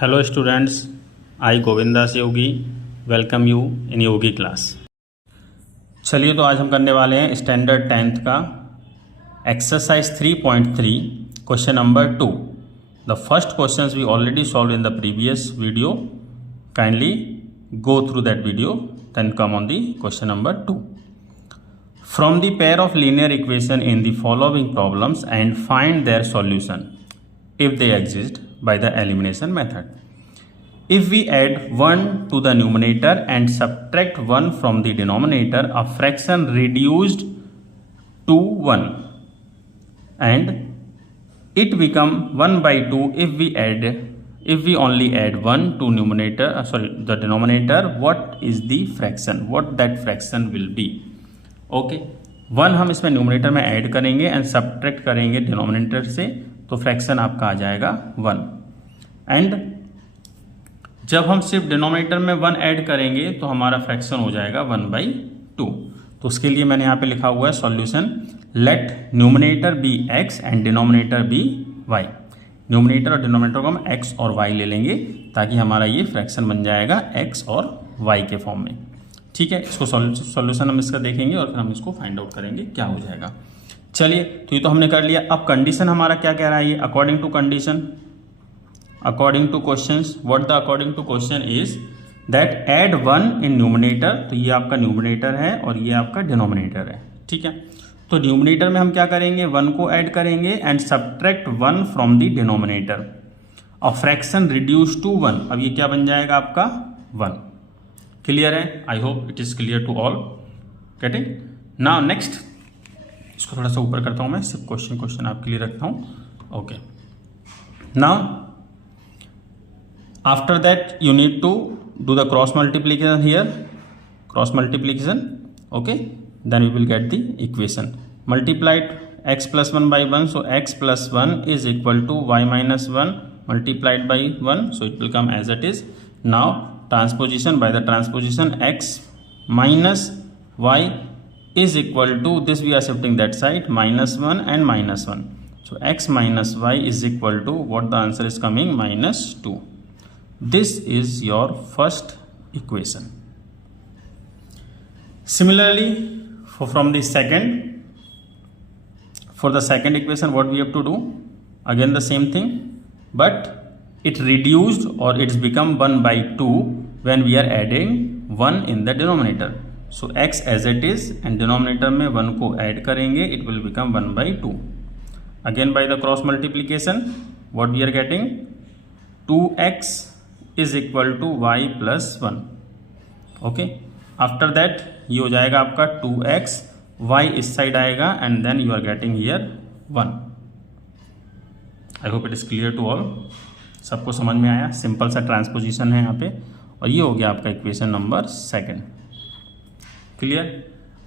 Hello students, I Govindas Yogi welcome you in Yogi class. चलिए तो आज हम करने वाले हैं स्टैंडर्ड 10th का exercise 3.3 question number 2। The first questions we already solve in the previous video. Kindly go through that video then come on the question number 2। From the pair of linear equation in the following problems and find their solution if they exist by the elimination method. If we add 1 to the numerator and subtract 1 from the denominator, a fraction reduced to 1 and it become 1 by 2 if we only add 1 to the denominator, what is the fraction, what that fraction will be. Okay, 1 हम इसमें numerator में add करेंगे and subtract करेंगे denominator से, तो fraction आपका आ जाएगा 1। And जब हम सिर्फ डिनोमिनेटर में 1 ऐड करेंगे तो हमारा फ्रैक्शन हो जाएगा 1/2। तो उसके लिए मैंने यहाँ पे लिखा हुआ है solution, let numerator be x and denominator be y। Numerator और डिनोमिनेटर को हम x और y ले लेंगे ताकि हमारा ये फ्रैक्शन बन जाएगा x और y के फॉर्म में। ठीक है, इसको सॉल्यूशन हम इसका देखेंगे और फिर हम इसको फाइंड आउट करेंगे क्या हो जाएगा। चलिए, तो ये तो हमने कर लिया। अब कंडीशन हमारा क्या कह रहा है, ये according to condition, according to questions, what the according to question is that add 1 in numerator. तो ये आपका न्यूमरेटर है और ये आपका डिनोमिनेटर है। ठीक है, तो न्यूमरेटर में हम क्या करेंगे, 1 को ऐड करेंगे and subtract 1 from the denominator और फ्रैक्शन रिड्यूस टू 1। अब ये क्या बन जाएगा आपका 1। क्लियर है? I hope it is clear to all. Getting? Now next, इसको थोड़ा सा ऊपर करता हूं मैं, सिर्फ क्वेश्चन आपके लिए रखता हूं। Okay, now after that you need to do the cross multiplication here, cross multiplication. Okay, then we will get the equation. Multiplied x plus 1 by 1, so x plus 1 is equal to y minus 1 multiplied by 1, so it will come as it is. Now transposition, by the transposition x minus y is equal to this, we are shifting that side, -1 and -1. So x minus y is equal to what the answer is coming, -2. This is your first equation. Similarly, from the second, for the second equation what we have to do, again the same thing, but it reduced or it's become 1/2 when we are adding 1 in the denominator. So x as it is and denominator में 1 को add करेंगे, it will become 1/2. Again by the cross multiplication what we are getting, 2x is equal to y plus 1. Okay, after that ये हो जाएगा आपका 2x, y इस side आएगा and then you are getting here 1. I hope it is clear to all. सबको समझ में आया? सिंपल सा ट्रांसपोजिशन है यहाँ पे, और ये हो गया आपका equation number 2। Clear?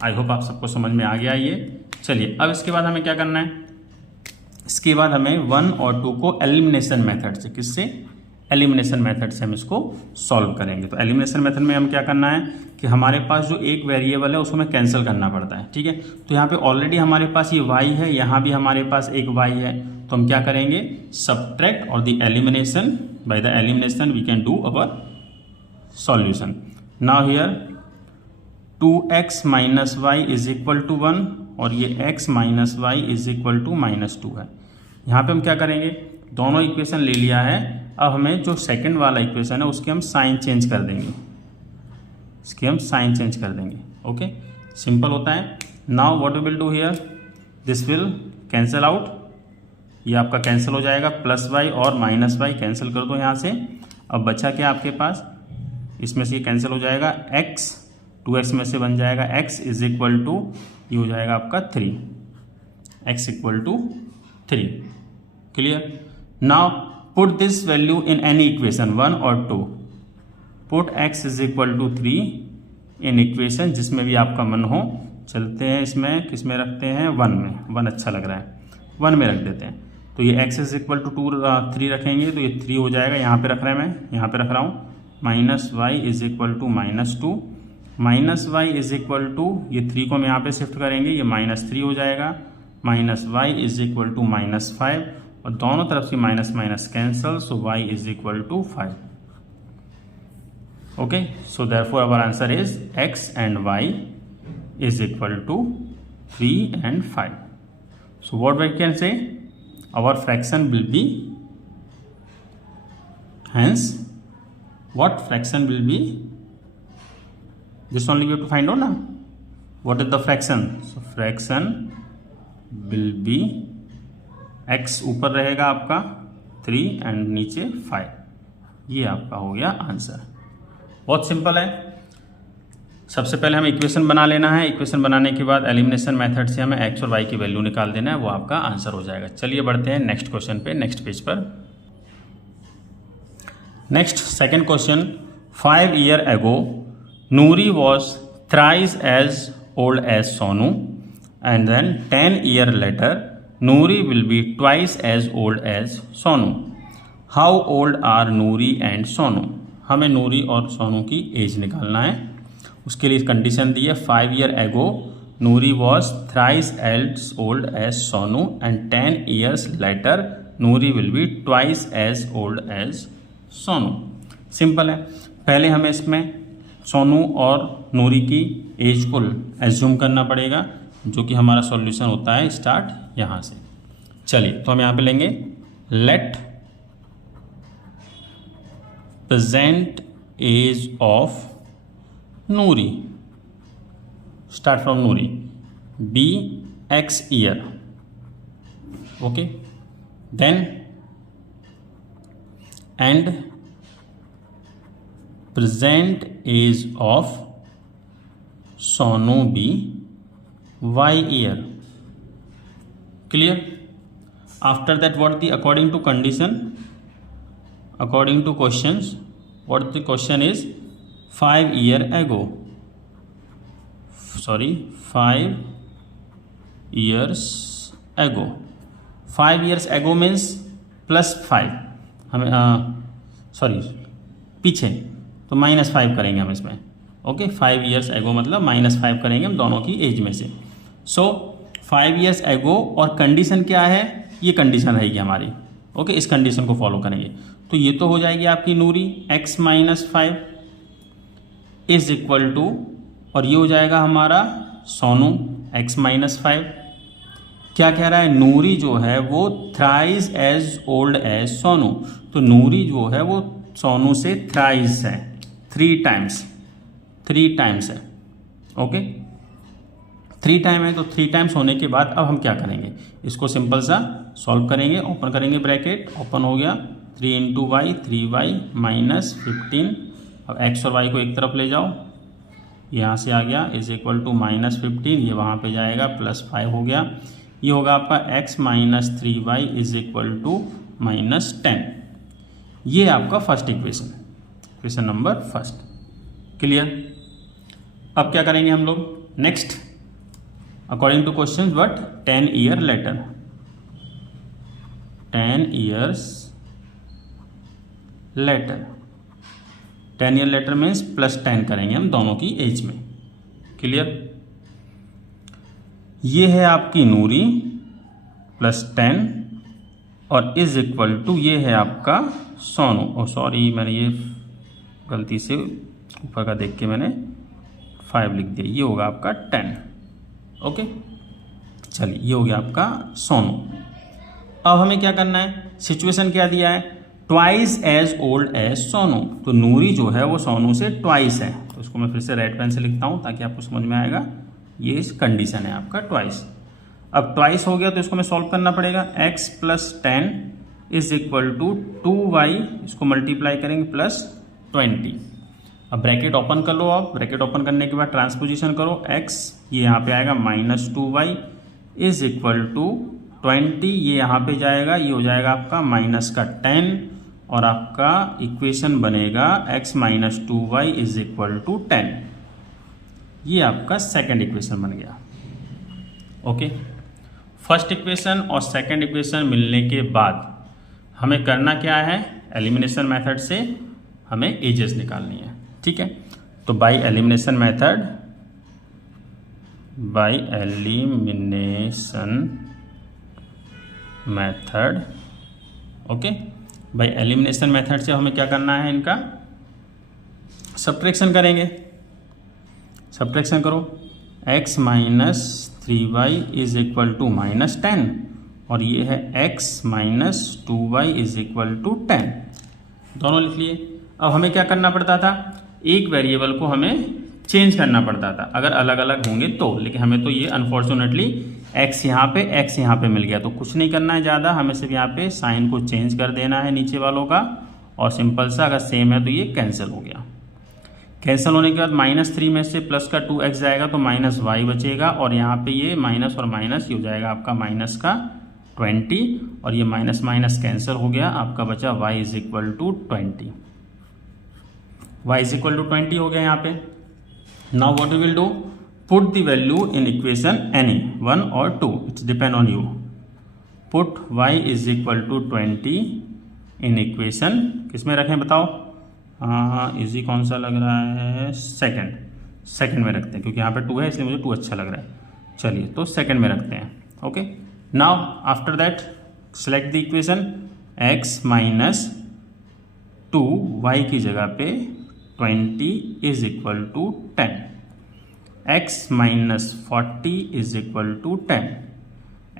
I hope आप सबको समझ में आ गया ये। चलिए, अब इसके बाद हमें क्या करना है, इसके बाद हमें 1 और 2 को एलिमिनेशन मेथड से, किससे, एलिमिनेशन मेथड से हम इसको सॉल्व करेंगे। तो एलिमिनेशन मेथड में हम क्या करना है कि हमारे पास जो एक वेरिएबल है उसको हमें कैंसिल करना पड़ता है। ठीक है, तो यहाँ पे ऑलरेडी हमारे पास ये y है, यहाँ भी हमारे पास एक y है, तो हम क्या करेंगे, सब्ट्रैक्ट और the elimination, by the elimination we can do our solution. Now here 2x minus y is equal to 1 और ये x minus y is equal to -2 है। यहाँ पे हम क्या करेंगे, दोनों इक्वेशन ले लिया है, अब हमें जो सेकंड वाला इक्वेशन है उसके हम साइन चेंज कर देंगे, इसके हम साइन चेंज कर देंगे। ओके, सिंपल होता है। Now what we will do here, this will cancel out, ये आपका कैंसिल हो जाएगा, +y और -y कैंसिल कर दो यहाँ से। अब बचा क्या आपके पास, इसमें से ये कैंसिल हो जाएगा, x 2x में से बन जाएगा x इज इक्वल टू, ये हो जाएगा आपका 3, x equal to 3। Clear? Now put this value in any equation 1 और 2, put x is equal to 3 in equation जिसमें भी आपका मन हो। चलते हैं इसमें, किस में रखते हैं, 1 में, 1 अच्छा लग रहा है, 1 में रख देते हैं। तो ये x इज इक्वल टू 3 रखेंगे तो ये 3 हो जाएगा, यहाँ पे रख रहे हैं, मैं यहाँ पे रख रहा हूँ, -y is equal to -2, -y is equal to, ये 3 को हम यहाँ पे शिफ्ट करेंगे, ये -3 हो जाएगा, -y इज इक्वल टू -5 और दोनों तरफ से minus minus cancel, so y is equal to 5. Okay, so therefore our answer is x and y is equal to 3 and 5. So what we can say, our fraction will be, hence what fraction will be, this only we have to find out na, what is the fraction. So fraction will be x ऊपर रहेगा आपका 3 and नीचे 5. ये आपका हो गया answer. बहुत simple है. सबसे पहले हमें इक्वेशन बना लेना है. इक्वेशन बनाने के बाद एलिमिनेशन मेथड से हमें x और y की वैल्यू निकाल देना है, वो आपका आंसर हो जाएगा. चलिए बढ़ते हैं नेक्स्ट क्वेश्चन पे, नेक्स्ट पेज पर. Next second question. 5 years ago Noori was thrice as old as Sonu, and then 10 years later Noori will be twice as old as Sonu. How old are Noori and Sonu? हमें नूरी और सोनू की as निकालना है. उसके लिए condition दी है 5 years ago Noori was thrice as old as Sonu and 10 years later Noori will be twice as old as Sonu. Simple है. पहले हमें इसमें सोनू और नूरी की एज को एज्यूम करना पड़ेगा, जो कि हमारा सॉल्यूशन होता है स्टार्ट यहाँ से. चलिए, तो हम यहाँ पे लेंगे let present age of Noori, start from Noori, be x year. Okay, then and present age of Sonu be y year. Clear? After that, what the according to condition, according to questions, what the question is, 5 years ago, sorry, 5 years ago. 5 years ago means plus 5. हमें sorry पीछे, तो -5 करेंगे हम इसमें. Okay, 5 years ago मतलब -5 करेंगे हम दोनों की एज में से. सो 5 years ago और कंडीशन क्या है, ये कंडीशन रहेगी हमारी. ओके, इस कंडीशन को फॉलो करेंगे. तो ये तो हो जाएगी आपकी नूरी x - 5 इज इक्वल टू, और ये हो जाएगा हमारा सोनू x - 5. क्या कह रहा है, नूरी जो है वो thrice age old age Sonu. तो नूरी जो है वो सोनू से थ्राइस है, 3 टाइम्स है. ओके, 3 टाइम है. तो 3 टाइम्स होने के बाद अब हम क्या करेंगे, इसको सिंपल सा सॉल्व करेंगे. ओपन करेंगे ब्रैकेट, ओपन हो गया. 3 × y 3y -15. अब x और y को एक तरफ ले जाओ, यहाँ से आ गया इज इक्वल टू -15. ये वहाँ पे जाएगा +5 हो गया. ये होगा आपका x - 3y is equal to -10. ये आपका first equation, equation number first. Clear? अब क्या करेंगे हम लोग next, according to question, but 10 years later, 10 years later, 10 years later means +10 करेंगे हम दोनों की एज में. क्लियर? ये है आपकी नूरी +10 और इज इक्वल टू ये है आपका सोनू. और सॉरी, मैंने ये गलती से ऊपर का देख के मैंने 5 लिख दिया. ये होगा आपका 10. ओके, चलिए, ये हो गया आपका सोनू. अब हमें क्या करना है, सिचुएशन क्या दिया है, twice age old age Sonu. तो नूरी जो है वो सोनू से ट्वाइस है. तो इसको मैं फिर से रेड पेन से लिखता हूँ ताकि आपको समझ में आएगा. ये इस कंडीशन है आपका ट्वाइस. अब ट्वाइस हो गया तो इसको मैं सॉल्व करना पड़ेगा. x + 10 is equal to 2y, इसको मल्टीप्लाई करेंगे +20. अब ब्रैकेट ओपन कर लो. आप ब्रैकेट ओपन करने के बाद ट्रांसपोजिशन करो. x ये यहाँ पे आएगा -2y इज इक्वल टू 20. ये यहाँ पे जाएगा, ये हो जाएगा आपका -10 और आपका इक्वेशन बनेगा x - 2y is equal to 10. ये आपका सेकेंड इक्वेशन बन गया. ओके, फर्स्ट इक्वेशन और सेकेंड इक्वेशन मिलने के बाद हमें करना क्या है, एलिमिनेशन मेथड से हमें एजेस निकालनी है. ठीक है, तो by elimination method okay, bye elimination method से हमें क्या करना है, इनका सब्ट्रैक्शन करेंगे। सब्ट्रैक्शन करो, x minus 3y is equal to minus 10 और ये है x minus 2y is equal to 10, दोनों लिख लिए। अब हमें क्या करना पड़ता था, एक वेरिएबल को हमें चेंज करना पड़ता था अगर अलग अलग होंगे तो, लेकिन हमें तो ये अनफॉर्चुनेटली x यहाँ पे मिल गया, तो कुछ नहीं करना है ज़्यादा, हमें सिर्फ यहाँ पे साइन को चेंज कर देना है नीचे वालों का, और सिंपल सा अगर सेम है तो ये कैंसिल हो गया। कैंसिल होने के बाद -3 में से प्लस का 2x जाएगा तो -y बचेगा, और यहाँ पे ये माइनस और माइनस हो जाएगा आपका माइनस का 20, और ये माइनस माइनस कैंसिल हो गया, आपका बचा y is equal to 20। y is equal to 20 हो गया यहाँ पे। Now what we will do, put the value in equation any 1 और 2, it's depend on you. Put y is equal to 20 in equation, किस में रखें बताओ, इजी कौन सा लग रहा है, सेकंड में रखते हैं, क्योंकि यहाँ पे 2 है इसलिए मुझे 2 अच्छा लग रहा है। चलिए तो सेकंड में रखते हैं। Okay, now after that select the equation, x minus 2y की जगह पे 20 is equal to 10, x minus 40 is equal to 10,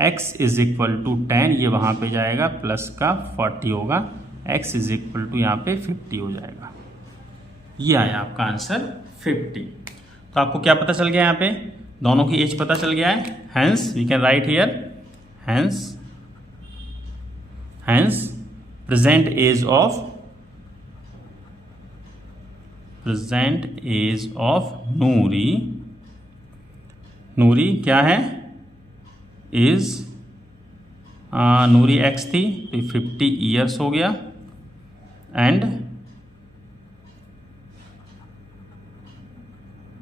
x is equal to 10, ये वहाँ पे जाएगा प्लस का 40 होगा, x इज इक्वल टू यहाँ पे 50 हो जाएगा। ये आया आपका आंसर 50। तो आपको क्या पता चल गया, यहाँ पे दोनों की एज पता चल गया है, hence we can write here, hence present age of Nuri क्या है, इज नूरी x थी तो 50 ईयर्स हो गया, and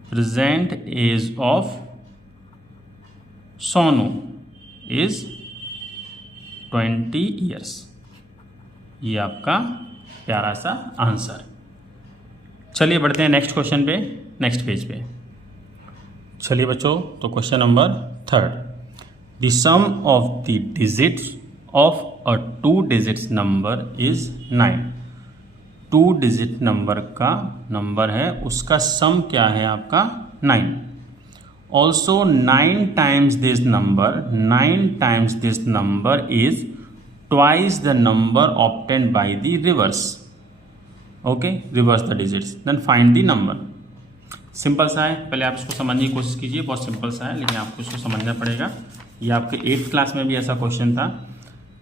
present age of Sonu is 20 years. ये आपका प्यारा सा आंसर। चलिए बढ़ते हैं नेक्स्ट क्वेश्चन पे, नेक्स्ट पेज पे। चलिए बच्चों, तो question number 3, the sum of the digits of a 2 digits number is 9। 2 digit number का नंबर है, उसका सम क्या है आपका 9। Also 9 times this number is twice the number obtained by the reverse. Okay, reverse the digits, then find the number. Simple सा है, पहले आप इसको समझने की कोशिश कीजिए, बहुत सिंपल सा है, लेकिन आपको इसको समझना पड़ेगा। ये आपके 8th क्लास में भी ऐसा क्वेश्चन था।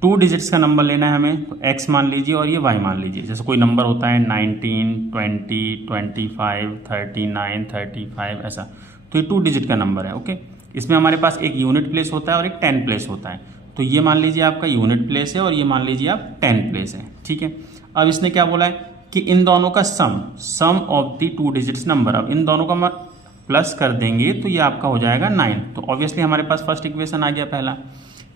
2 डिजिट्स का नंबर लेना है हमें, तो x मान लीजिए और ये y मान लीजिए। जैसे कोई नंबर होता है 19, 20, 25, 39, 35 ऐसा, तो ये 2 डिजिट का नंबर है। ओके, इसमें हमारे पास एक यूनिट प्लेस होता है और एक 10 प्लेस होता है। तो ये मान लीजिए आपका यूनिट प्लेस है और ये मान लीजिए आप 10 प्लेस है। ठीक है, अब इसने क्या बोला है कि इन दोनों का सम ऑफ द 2 डिजिट्स नंबर, अब इन दोनों का प्लस कर देंगे तो ये आपका हो जाएगा 9। तो ऑब्वियसली हमारे पास फर्स्ट इक्वेशन आ गया पहला।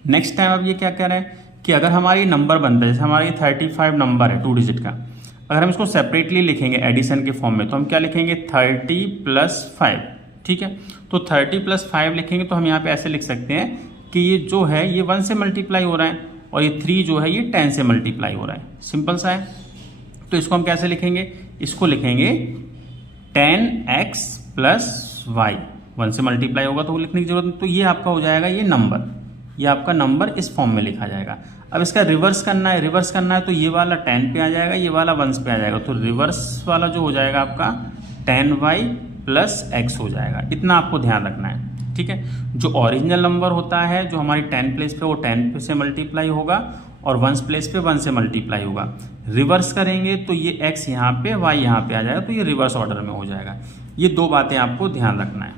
नेक्स्ट टाइम अब ये क्या कह रहा है कि अगर हमारी नंबर बनता है, जैसे हमारी 35 नंबर है 2 डिजिट का, अगर हम इसको सेपरेटली लिखेंगे एडिशन के फॉर्म में, तो हम क्या लिखेंगे 30 + 5। ठीक है, तो 30 + 5 लिखेंगे तो हम यहाँ पे ऐसे लिख सकते हैं कि ये जो है ये 1 से मल्टीप्लाई हो रहा है और ये 3 जो है ये 10 से मल्टीप्लाई हो रहा है। सिंपल सा है। तो इसको हम कैसे लिखेंगे, इसको लिखेंगे 10x + y, 1 से मल्टीप्लाई होगा तो लिखने की जरूरत नहीं। तो ये आपका हो जाएगा ये नंबर, ये आपका नंबर इस फॉर्म में लिखा जाएगा। अब इसका रिवर्स करना है तो ये वाला 10 पे आ जाएगा, ये वाला 1 पे आ जाएगा। तो रिवर्स वाला जो हो जाएगा आपका 10y + x हो जाएगा। इतना आपको ध्यान रखना है। ठीक है, जो ओरिजिनल नंबर होता है जो हमारी 10 प्लेस पे, वो 10 से मल्टीप्लाई होगा और 1 प्लेस पे 1 से मल्टीप्लाई होगा। रिवर्स करेंगे तो ये x यहाँ पे y यहाँ पे आ जाएगा, तो ये रिवर्स ऑर्डर में हो जाएगा। ये 2 बातें आपको ध्यान रखना है,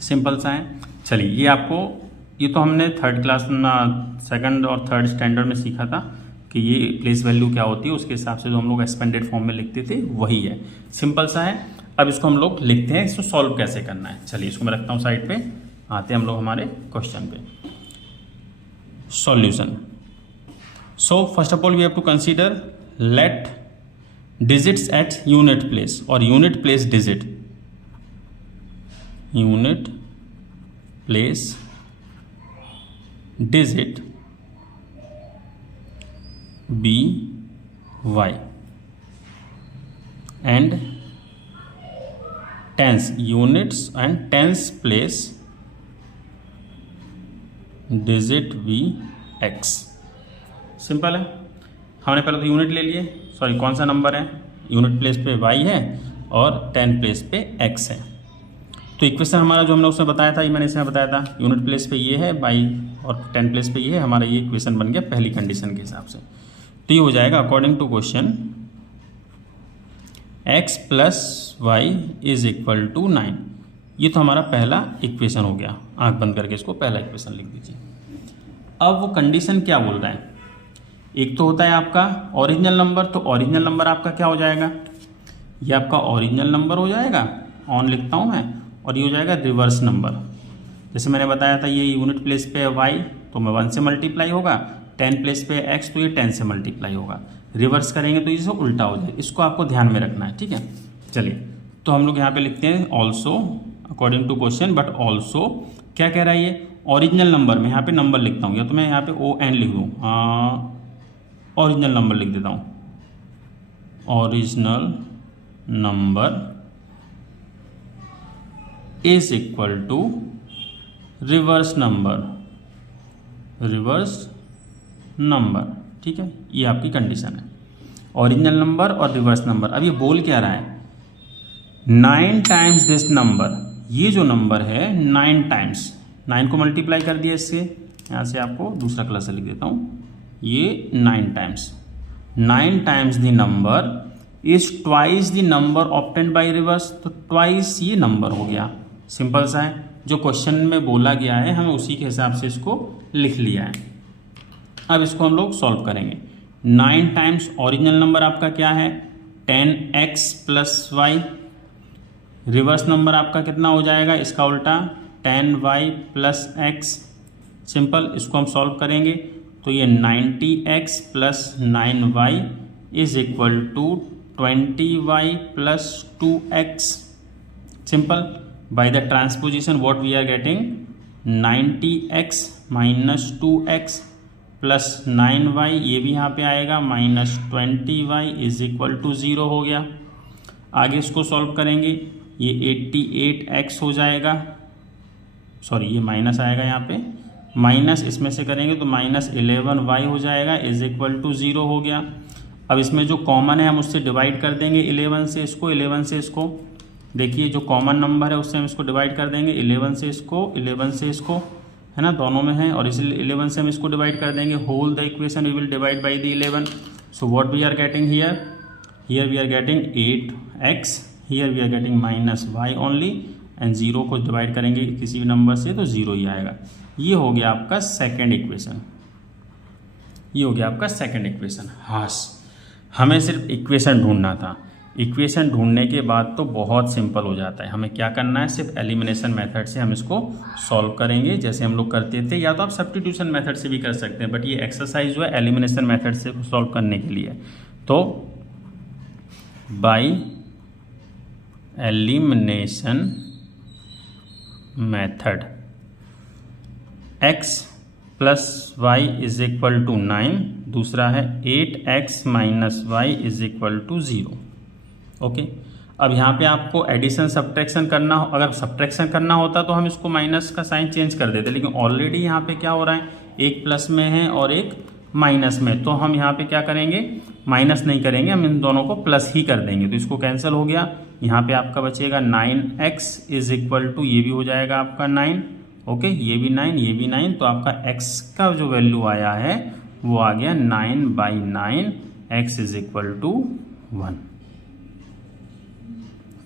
सिंपल सा है। चलिए, ये आपको, ये तो हमने 3rd क्लास में 2nd और 3rd स्टैंडर्ड में सीखा था कि ये प्लेस वैल्यू क्या होती है, उसके हिसाब से जो हम लोग एक्सपेंडेड फॉर्म में लिखते थे वही है। सिंपल सा है। अब इसको हम लोग लिखते हैं, इसको सॉल्व कैसे करना है। चलिए, इसको मैं रखता हूँ साइड पे, आते हैं हम लोग हमारे क्वेश्चन पे। Solution. So first of all we have to consider let digits at unit place or unit place digit be y and tens units and tens place digit be x. Simple है, हमने पहले तो unit ले लिए, sorry कौन सा number है, unit place पे वाई है और 10 प्लेस पे एक्स है। तो इक्वेशन हमारा जो हमने उसमें बताया था, ये मैंने इसमें बताया था, यूनिट प्लेस पे ये है वाई और 10 प्लेस पे ये है, हमारा ये इक्वेशन बन गया पहली कंडीशन के हिसाब से। तो ये हो जाएगा according to question x plus y is equal to 9। ये तो हमारा पहला इक्वेशन हो गया, आंख बंद करके इसको पहला इक्वेशन लिख दीजिए। अब वो कंडीशन क्या बोल रहा है, एक तो होता है आपका ओरिजिनल नंबर, तो ओरिजिनल नंबर आपका क्या हो जाएगा, ये आपका ओरिजिनल नंबर हो जाएगा, ऑन लिखता हूँ मैं, और ये हो जाएगा रिवर्स नंबर। जैसे मैंने बताया था ये यूनिट प्लेस पे वाई तो मैं 1 से मल्टीप्लाई होगा, 10 प्लेस पे एक्स तो ये 10 से मल्टीप्लाई होगा, रिवर्स करेंगे तो ये उल्टा हो जाए, इसको आपको ध्यान में रखना है, ठीक है। चलिए तो हम लोग यहाँ पे लिखते हैं also according to question, but also क्या कह रहा है ये ओरिजिनल नंबर, मैं यहाँ पे नंबर लिखता हूँ, या तो मैं यहाँ पे ON लिख दूँ, ओरिजिनल नंबर लिख देता हूँ, original number is equal to reverse number, reverse number, ठीक है। ये आपकी कंडीशन है, ओरिजिनल नंबर और रिवर्स नंबर। अब ये बोल क्या रहा है, 9 टाइम्स दिस नंबर, ये जो नंबर है 9 टाइम्स, 9 को मल्टीप्लाई कर दिया इससे, यहाँ से आपको दूसरा कलर से लिख देता हूँ, ये 9 times, 9 times the number is twice the number obtained bye reverse, तो ट्वाइस ये नंबर हो गया, सिंपल सा है, जो क्वेश्चन में बोला गया है हमें उसी के हिसाब से इसको लिख लिया है। अब इसको हम लोग सॉल्व करेंगे। 9 टाइम्स ओरिजिनल नंबर आपका क्या है 10x plus Y, reverse number आपका कितना हो जाएगा, इसका उल्टा 10y प्लस एक्स। सिंपल, इसको हम सॉल्व करेंगे तो ये 90x plus 9y is equal to 20y plus 2x। Simple, by the transposition what we are getting 90x minus 2x plus 9y, ये भी यहाँ पे आएगा minus 20y is equal to 0 हो गया। आगे इसको सॉल्व करेंगे, ये 88x हो जाएगा, सॉरी ये माइनस आएगा यहाँ पे, माइनस इसमें से करेंगे तो माइनस 11y हो जाएगा इज इक्वल टू 0 हो गया। अब इसमें जो कॉमन है हम उससे डिवाइड कर देंगे 11 से इसको, 11 से इसको, देखिए जो कॉमन नंबर है उससे हम इसको डिवाइड कर देंगे, 11 से इसको, 11 से इसको, है ना, दोनों में है, और इसलिए 11 से हम इसको डिवाइड कर देंगे, whole the equation we will divide by the 11। So what we are getting here, here we are getting 8x, here we are getting minus y only, and 0 को डिवाइड करेंगे किसी भी नंबर से तो 0 ही आएगा। ये हो गया आपका सेकेंड इक्वेशन, ये हो गया आपका सेकेंड इक्वेशन। हाँ, हमें सिर्फ इक्वेशन ढूंढना था, इक्वेशन ढूंढने के बाद तो बहुत सिंपल हो जाता है। हमें क्या करना है, सिर्फ एलिमिनेशन मेथड से हम इसको सॉल्व करेंगे, जैसे हम लोग करते थे, या तो आप सब्स्टिट्यूशन मेथड से भी कर सकते हैं, बट ये एक्सरसाइज जो है एलिमिनेशन मेथड से सॉल्व करने के लिए। तो by elimination method x plus y is equal to 9, दूसरा है 8x minus y is equal to 0। Okay, अब यहाँ पे आपको एडिशन सब्ट्रैक्शन करना हो, अगर सब्ट्रैक्शन करना होता तो हम इसको माइनस का साइन चेंज कर देते, लेकिन ऑलरेडी यहाँ पे क्या हो रहा है, एक प्लस में है और एक माइनस में, तो हम यहाँ पे क्या करेंगे, माइनस नहीं करेंगे, हम इन दोनों को प्लस ही कर देंगे, तो इसको कैंसिल हो गया। यहाँ पे आपका बचेगा 9x इज इक्वल टू, ये भी हो जाएगा आपका 9, ओके, ये भी 9, ये भी 9, तो आपका x का जो वैल्यू आया है वो आ गया 9/9, x is equal to 1।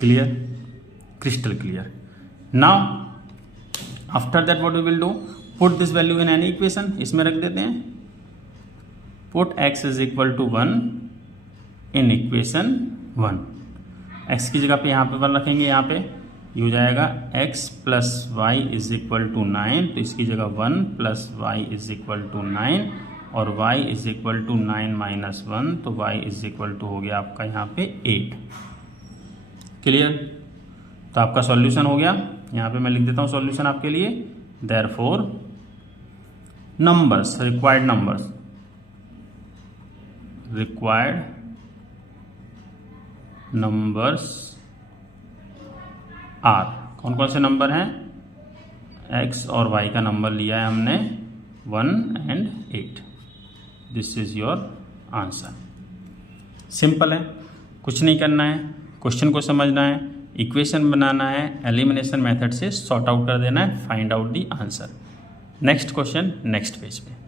Clear, crystal clear. Now after that what we will do, put this value in any equation, इसमें रख देते हैं, put x is equal to 1 in equation 1। x की जगह पे यहाँ पे 1 रखेंगे, यहाँ पे ये हो जाएगा x plus y is equal to 9, तो इसकी जगह 1 plus y is equal to 9, और y is equal to 9 minus 1, तो y इज इक्वल टू हो गया आपका यहाँ पे 8। क्लियर, तो आपका सॉल्यूशन हो गया। यहाँ पे मैं लिख देता हूँ सॉल्यूशन आपके लिए, therefore numbers, required numbers required numbers are, कौन कौन से नंबर हैं, x और y का नंबर लिया है हमने 1 and 8। This is your answer. Simple है, कुछ नहीं करना है, क्वेश्चन को समझना है, इक्वेशन बनाना है, एलिमिनेशन मेथड से सॉर्ट आउट कर देना है, find out the answer. Next question next page पे।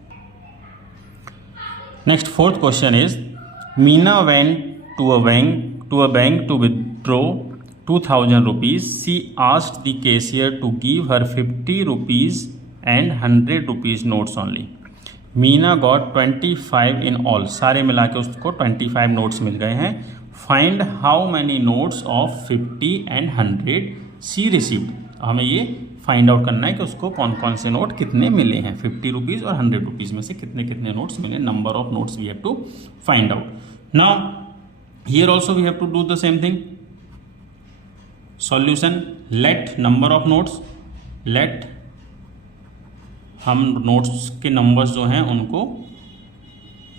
Next fourth question is Meena went to a bank to withdraw 2000 rupees. She asked the cashier to give her 50 rupees and 100 rupees notes only. Meena got 25 in all, सारे मिला के उसको 25 notes मिल गए हैं। Find how many notes of 50 and 100 she received. हमें ये find out करना है कि उसको कौन कौन से नोट कितने मिले हैं, 50 रुपीज़ और 100 रुपीज़ में से कितने कितने नोट्स मिले। Number of notes we have to find out. Now here also we have to do the same thing. Solution, let number of notes, let हम नोट्स के नंबर्स जो हैं उनको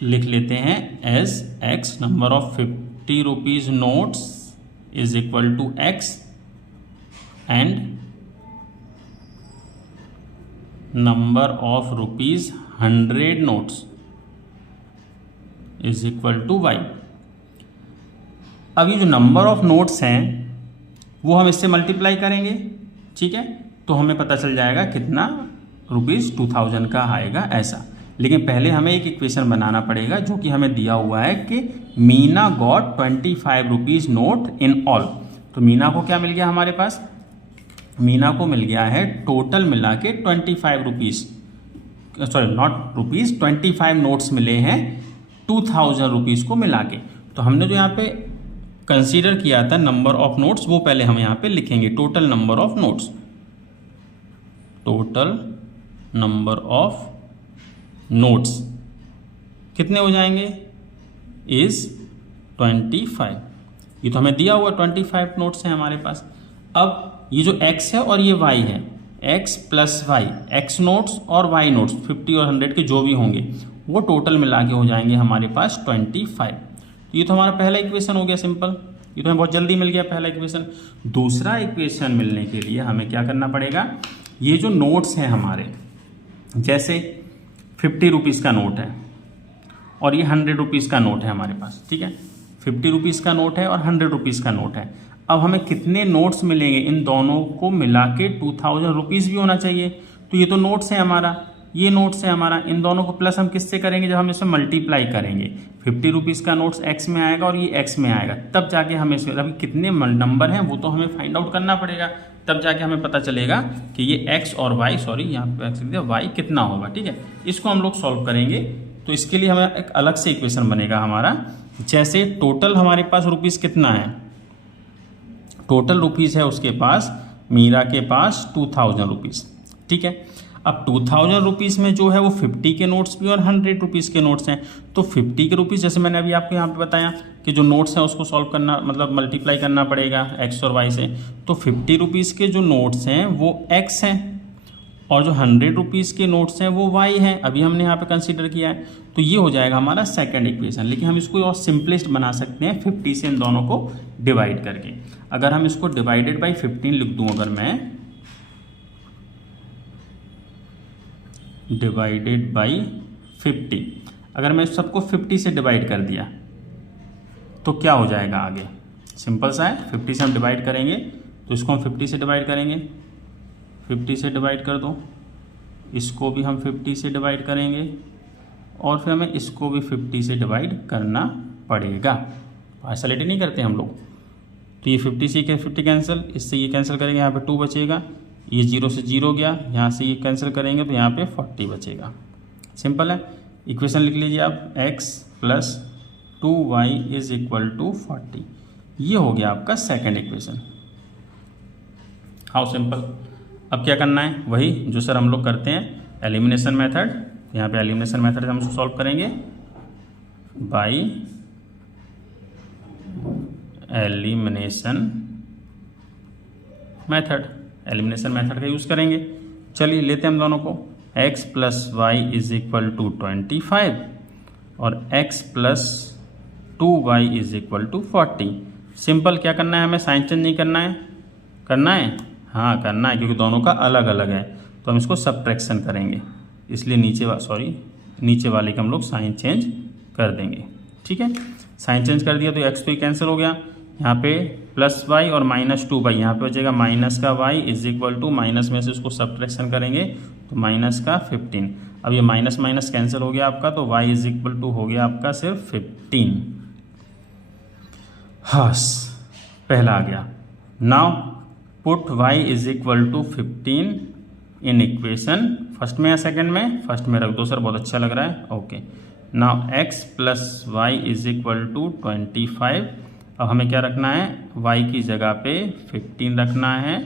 लिख लेते हैं as x। Number of 50 rupees notes is equal to x and number of rupees 100 notes is equal to y। अब ये जो नंबर ऑफ नोट्स हैं वो हम इससे मल्टीप्लाई करेंगे, ठीक है, तो हमें पता चल जाएगा कितना रुपीज़ 2000 का आएगा ऐसा। लेकिन पहले हमें एक इक्वेशन बनाना पड़ेगा जो कि हमें दिया हुआ है कि Meena got 25 rupees note in all. तो मीना को क्या मिल गया हमारे पास, मीना को मिल गया है टोटल मिला के 25 rupees, sorry not rupees, 25 notes मिले हैं 2000 रुपीज़ को मिला के। तो हमने जो यहाँ पे कंसीडर किया था नंबर ऑफ नोट्स वो पहले हम यहाँ पे लिखेंगे। Total number of notes, total number of notes कितने हो जाएंगे, इज 25। ये तो हमें दिया हुआ 25 नोट्स हैं हमारे पास। अब ये जो x है और ये y है, x plus y, x notes और y नोट्स 50 और 100 के जो भी होंगे वो टोटल मिला के हो जाएंगे हमारे पास 25। ये तो हमारा पहला इक्वेशन हो गया सिंपल, ये तो हमें बहुत जल्दी मिल गया पहला इक्वेशन। दूसरा इक्वेशन मिलने के लिए हमें क्या करना पड़ेगा, ये जो नोट्स हैं हमारे, जैसे 50 रुपीज़ का नोट है और ये 100 रुपीज़ का नोट है हमारे पास, ठीक है, 50 रुपीज़ का नोट है और 100 रुपीज़ का नोट है। अब हमें कितने नोट्स मिलेंगे, इन दोनों को मिला के 2000 रुपीज़ भी होना चाहिए। तो ये तो नोट्स है हमारा, ये नोट्स है हमारा, इन दोनों को प्लस हम किससे करेंगे, जब हम इसमें मल्टीप्लाई करेंगे। 50 रुपीज़ का नोट्स x में आएगा और ये x में आएगा, तब जाके हमें इसमें अभी कितने नंबर हैं वो तो हमें फाइंड आउट करना पड़ेगा, तब जाके हमें पता चलेगा कि ये x और y, सॉरी यहाँ पे x लिख दिया, y कितना होगा, ठीक है। इसको हम लोग सॉल्व करेंगे, तो इसके लिए हमें एक अलग से इक्वेशन बनेगा हमारा। जैसे टोटल हमारे पास रुपीज़ कितना है, टोटल रुपीज़ है उसके पास, मीरा के पास 2000 रुपीज़, ठीक है। अब 2000 रुपीज़ में जो है वो 50 के नोट्स भी और 100 रुपीज़ के नोट्स हैं। तो 50 के रुपीज़, जैसे मैंने अभी आपको यहाँ पे बताया कि जो नोट्स हैं उसको सॉल्व करना, मतलब मल्टीप्लाई करना पड़ेगा x और y से। तो 50 रुपीज़ के जो नोट्स हैं वो x हैं और जो 100 रुपीज़ के नोट्स हैं वो y हैं, अभी हमने यहाँ पे कंसीडर किया है। तो ये हो जाएगा हमारा सेकंड इक्वेशन। लेकिन हम इसको और सिंपलेस्ट बना सकते हैं 50 से इन दोनों को डिवाइड करके। अगर हम इसको डिवाइडेड बाई 15 लिख दूँ, अगर मैं डिवाइडेड बाई 50, अगर मैं सबको 50 से डिवाइड कर दिया तो क्या हो जाएगा आगे, सिंपल सा है। 50 से हम डिवाइड करेंगे तो इसको हम 50 से डिवाइड करेंगे, 50 से डिवाइड कर दो, इसको भी हम 50 से डिवाइड करेंगे और फिर हमें इसको भी 50 से डिवाइड करना पड़ेगा। आइसोलेटेड नहीं करते हम लोग। तो ये 50 से 50 कैंसिल, इससे ये कैंसिल करेंगे, यहाँ पे 2 बचेगा, ये 0 से 0 गया, यहाँ से ये कैंसिल करेंगे तो यहाँ पे 40 बचेगा। सिंपल है। इक्वेशन लिख लीजिए आप, x plus 2y is equal to 40। ये हो गया आपका सेकंड इक्वेशन। How simple. अब क्या करना है, वही जो सर हम लोग करते हैं एलिमिनेशन मेथड। यहाँ पे एलिमिनेशन मेथड हम उसको सॉल्व करेंगे by elimination method. Elimination method का यूज़ करेंगे। चलिए लेते हैं हम दोनों को, x plus y is equal to 25 और x plus 2y is equal to 40। Simple, क्या करना है हमें, साइन चेंज नहीं करना है, करना है, हाँ करना है, क्योंकि दोनों का अलग अलग है तो हम इसको सब्ट्रैक्शन करेंगे, इसलिए नीचे वाले का हम लोग साइन चेंज कर देंगे। ठीक है, साइन चेंज कर दिया तो x तो ही कैंसिल हो गया, यहाँ पे प्लस y और माइनस 2y, यहाँ पे बचेगा माइनस का y is equal to, minus में से उसको सब्ट्रैक्शन करेंगे तो माइनस का 15। अब ये माइनस माइनस कैंसिल हो गया आपका, तो y इज इक्वल टू हो गया आपका सिर्फ 15। हस, पहला आ गया। Now put y is equal to 15 in equation, first में या सेकंड में, फर्स्ट में रख दो सर, बहुत अच्छा लग रहा है, okay. Now x plus y is equal to 25। अब हमें क्या रखना है, y की जगह पे 15 रखना है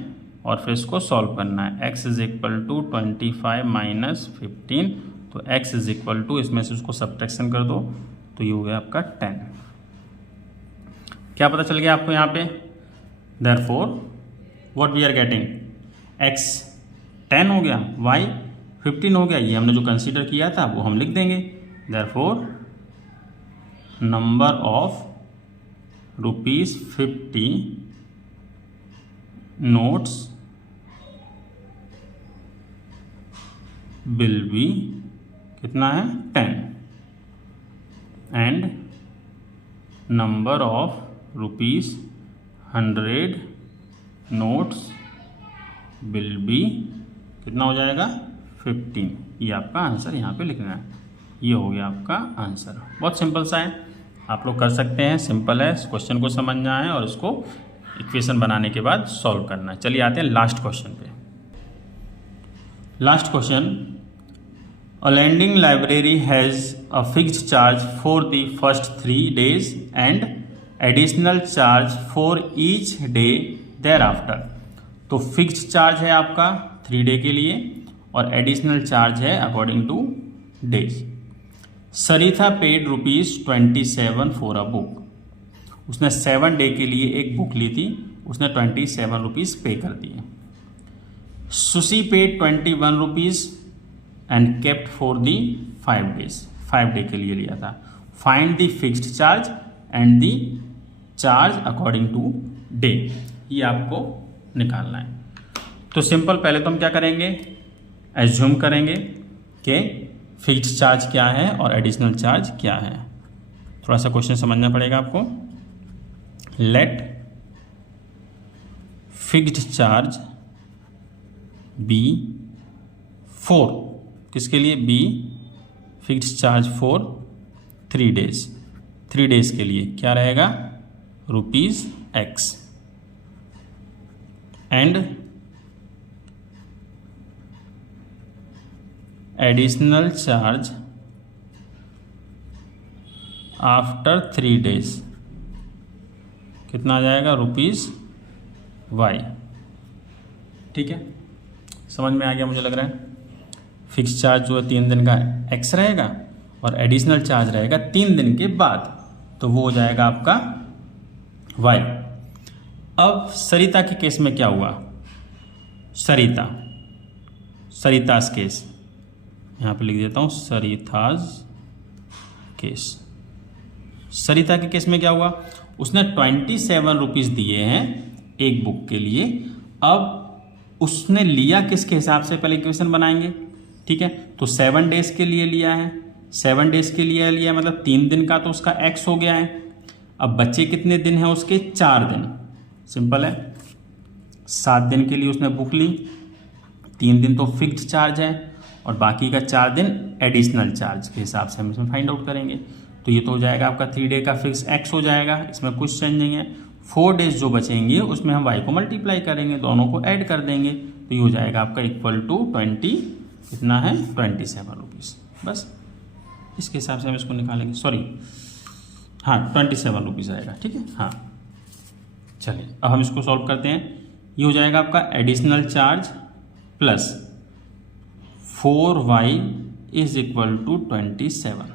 और फिर इसको सॉल्व करना है। x is equal to 25 minus 15, तो x इज इक्वल टू, इसमें से उसको सब्ट्रैक्शन कर दो तो ये हो गया आपका 10। क्या पता चल गया आपको यहाँ पे, therefore what we are getting, x 10 हो गया, y 15 हो गया, ये हमने जो कंसीडर किया था वो हम लिख देंगे। Therefore number of ₹50 notes will be, कितना है 10, and number of ₹100 notes will be, कितना हो जाएगा 15। ये आपका आंसर यहाँ पे लिखना है, ये हो गया आपका आंसर। बहुत सिंपल सा है, आप लोग कर सकते हैं, सिंपल है, क्वेश्चन को समझना है और इसको इक्वेशन बनाने के बाद सॉल्व करना है। चलिए आते हैं लास्ट क्वेश्चन पे। Last question, a lending library has a fixed charge for the first 3 days and additional charge for each day thereafter. तो फिक्स्ड चार्ज है आपका 3 day के लिए और एडिशनल चार्ज है according to days. Sarita paid ₹27 for a book. उसने 7 day के लिए एक बुक ली थी, उसने ₹27 पे कर दिए। Susy paid ₹21 and kept for the 5 days, 5 day के लिए लिया था। Find the fixed charge and the charge according to day, ये आपको निकालना है। तो सिंपल, पहले तो हम क्या करेंगे, एज्यूम करेंगे कि फिक्स्ड चार्ज क्या है और एडिशनल चार्ज क्या है। थोड़ा सा क्वेश्चन समझना पड़ेगा आपको। लेट फिक्स्ड चार्ज बी 4, किसके लिए, be fixed charge for 3 days, 3 days के लिए क्या रहेगा ₹X, and additional charge after 3 days, कितना आ जाएगा ₹Y। ठीक है, समझ में आ गया मुझे लग रहा है। फिक्स चार्ज जो है 3 दिन का X रहेगा और एडिशनल चार्ज रहेगा 3 दिन के बाद, तो वो हो जाएगा आपका Y। अब सरिता के केस में क्या हुआ, सरितास केस, यहाँ पे लिख देता हूँ सरिताज केस। सरिता के केस में क्या हुआ, उसने ₹27 दिए हैं एक बुक के लिए। अब उसने लिया किसके हिसाब से, पहले इक्वेशन बनाएंगे, ठीक है। तो 7 days के लिए लिया है, 7 days के लिए लिया मतलब 3 दिन का तो उसका X हो गया है। अब बचे कितने दिन हैं उसके, 4 दिन। सिंपल है, 7 दिन के लिए उसने बुक ली, 3 दिन तो फिक्स्ड चार्ज है और बाकी का 4 दिन एडिशनल चार्ज के हिसाब से हम इसमें फाइंड आउट करेंगे। तो ये तो हो जाएगा आपका 3 day का फिक्स X हो जाएगा, इसमें कुछ चेंज नहीं है। 4 days जो बचेंगे उसमें हम Y को मल्टीप्लाई करेंगे, दोनों को ऐड कर देंगे, तो ये हो जाएगा आपका इक्वल टू 20, कितना है ₹27। बस इसके हिसाब से हम इसको निकालेंगे, सॉरी हाँ ₹27 आएगा, ठीक है। हाँ चलिए अब हम इसको सॉल्व करते हैं। ये हो जाएगा आपका additional charge plus 4y is equal to 27।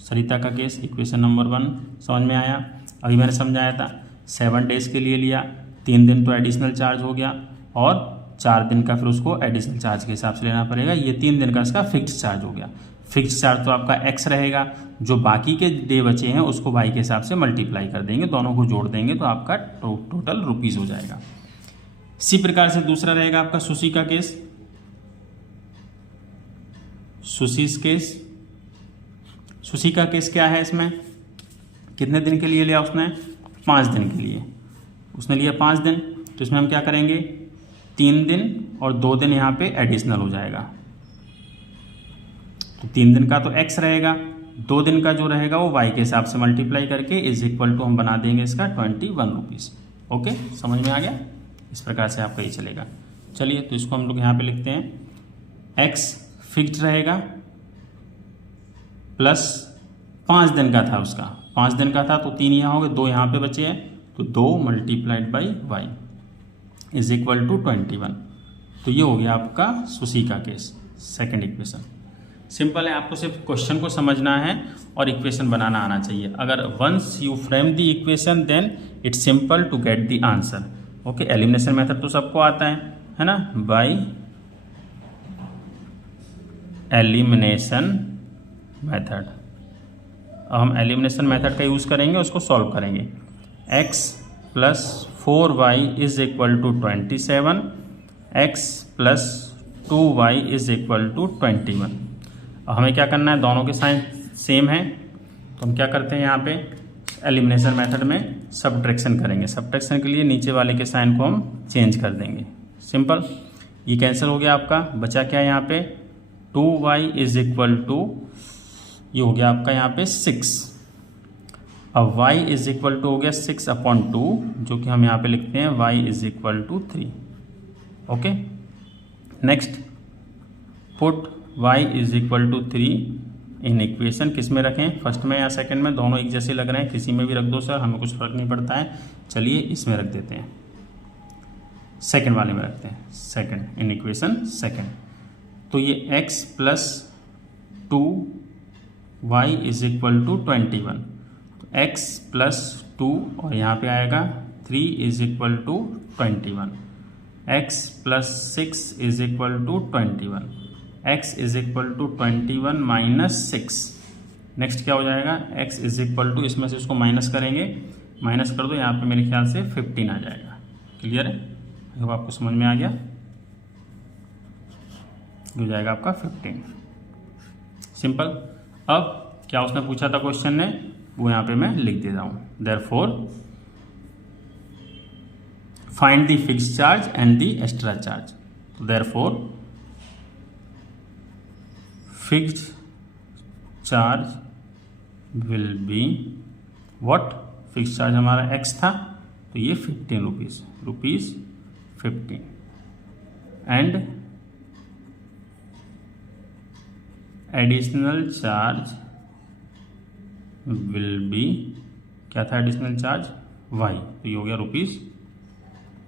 Sarita का केस इक्वेशन नंबर 1 समझ में आया। अभी मैंने समझाया था 7 days के लिए लिया, 3 दिन तो एडिशनल चार्ज हो गया और 4 दिन का फिर उसको एडिशनल चार्ज के हिसाब से लेना पड़ेगा। ये 3 दिन का इसका फिक्स्ड चार्ज हो गया। फिक्स चार्ज तो आपका x रहेगा, जो बाकी के डे बचे हैं उसको y के हिसाब से मल्टीप्लाई कर देंगे, दोनों को जोड़ देंगे तो आपका टोटल रुपीज़ हो जाएगा। इसी प्रकार से दूसरा रहेगा आपका सुशी का केस, सुशीज केस। सुशी का केस क्या है, इसमें कितने दिन के लिए लिया उसने, 5 दिन के लिए उसने लिया 5 दिन, तो इसमें हम क्या करेंगे 3 दिन और 2 दिन यहाँ पे एडिशनल हो जाएगा, तो 3 दिन का तो x रहेगा, 2 दिन का जो रहेगा वो y के हिसाब से मल्टीप्लाई करके इज इक्वल टू हम बना देंगे इसका 21 रुपीज़। ओके, समझ में आ गया। इस प्रकार से आपका ये चलेगा। चलिए तो इसको हम लोग यहाँ पे लिखते हैं, x फिक्स्ड रहेगा प्लस 5 दिन का था, उसका 5 दिन का था तो 3 यहाँ हो गए, 2 यहाँ पे बचे हैं, तो 2 multiplied by y is equal to 21। तो ये हो गया आपका सुशी का केस, सेकंड इक्वेशन। सिंपल है, आपको सिर्फ क्वेश्चन को समझना है और इक्वेशन बनाना आना चाहिए। अगर once you frame the equation then it's simple to get the answer. Okay, elimination method तो सबको आता है ना, बाय एलिमिनेशन मेथड। अब हम एलिमिनेशन मेथड का यूज़ करेंगे, उसको सॉल्व करेंगे। x plus 4y is equal to 27, x plus 2y is equal to 21। अब हमें क्या करना है, दोनों के साइन सेम है तो हम क्या करते हैं यहाँ पे एलिमिनेशन मेथड में सब्ट्रैक्शन करेंगे। सब्ट्रैक्शन के लिए नीचे वाले के साइन को हम चेंज कर देंगे। सिंपल, ये कैंसिल हो गया आपका, बचा क्या यहाँ पे 2y इज इक्वल टू, ये हो गया आपका यहाँ पे 6। अब y इज इक्वल टू हो गया 6/2, जो कि हम यहाँ पे लिखते हैं y is equal to 3। Okay, next put y is equal to 3 in equation. किस में रखें, फर्स्ट में या सेकंड में, दोनों एक जैसे लग रहे हैं, किसी में भी रख दो सर, हमें कुछ फर्क नहीं पड़ता है। चलिए इसमें रख देते हैं, सेकंड वाले में रखते हैं, सेकंड इन इक्वेशन सेकंड। तो ये x plus 2y is equal to 21, तो x प्लस 2 और यहाँ पे आएगा 3 is equal to 21, x plus 6 is equal to 21, x is equal to 21 minus 6। Next क्या हो जाएगा, x इज इक्वल टू, इसमें से इसको माइनस करेंगे, माइनस कर दो, यहाँ पे मेरे ख्याल से 15 आ जाएगा। क्लियर है, अब आपको समझ में आ गया, हो जाएगा आपका 15। सिंपल। अब क्या उसने पूछा था क्वेश्चन ने, वो यहाँ पे मैं लिख देता हूँ, therefore find the fixed charge and the extra charge. तो therefore fixed charge will be what, fixed charge हमारा x था तो ये 15 rupees 15, and additional charge will be, क्या था एडिशनल चार्ज, y, तो ये हो गया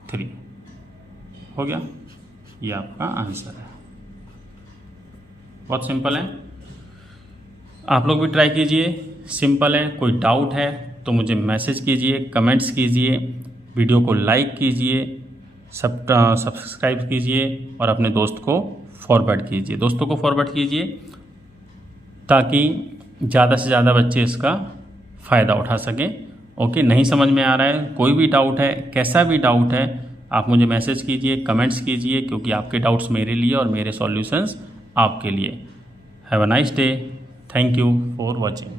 ₹3। हो गया, ये आपका आंसर है। बहुत सिंपल है, आप लोग भी ट्राई कीजिए, सिंपल है। कोई डाउट है तो मुझे मैसेज कीजिए, कमेंट्स कीजिए, वीडियो को लाइक कीजिए, सब्सक्राइब कीजिए और अपने दोस्त को फॉरवर्ड कीजिए, दोस्तों को फॉरवर्ड कीजिए, ताकि ज़्यादा से ज़्यादा बच्चे इसका फ़ायदा उठा सकें। ओके, नहीं समझ में आ रहा है, कोई भी डाउट है, कैसा भी डाउट है, आप मुझे मैसेज कीजिए, कमेंट्स कीजिए, क्योंकि आपके डाउट्स मेरे लिए और मेरे सॉल्यूशंस आपके लिए। Have a nice day, thank you for watching.